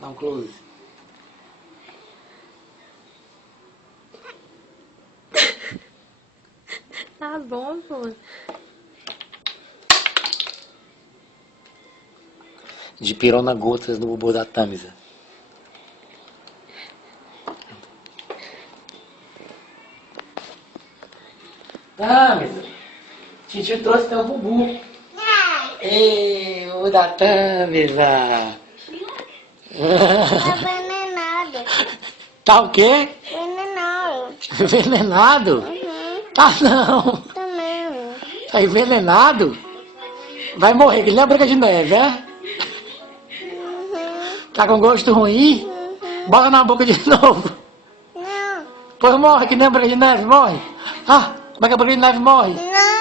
Dá um close. Tá bom, pô. De pirona gotas do bobo da Tamisa. Tamisa, Titio trouxe teu bubu. Ei, o da Tamisa. Tá envenenado. Tá o quê? Envenenado. Envenenado? Uhum. Tá não. Também. Tá envenenado? Vai morrer, que nem a Branca de Neve, é? Uhum. Tá com gosto ruim? Uhum. Bota na boca de novo. Não. Pois morre, que nem a Branca de Neve, morre. Ah, como é que a Branca de Neve morre? Não.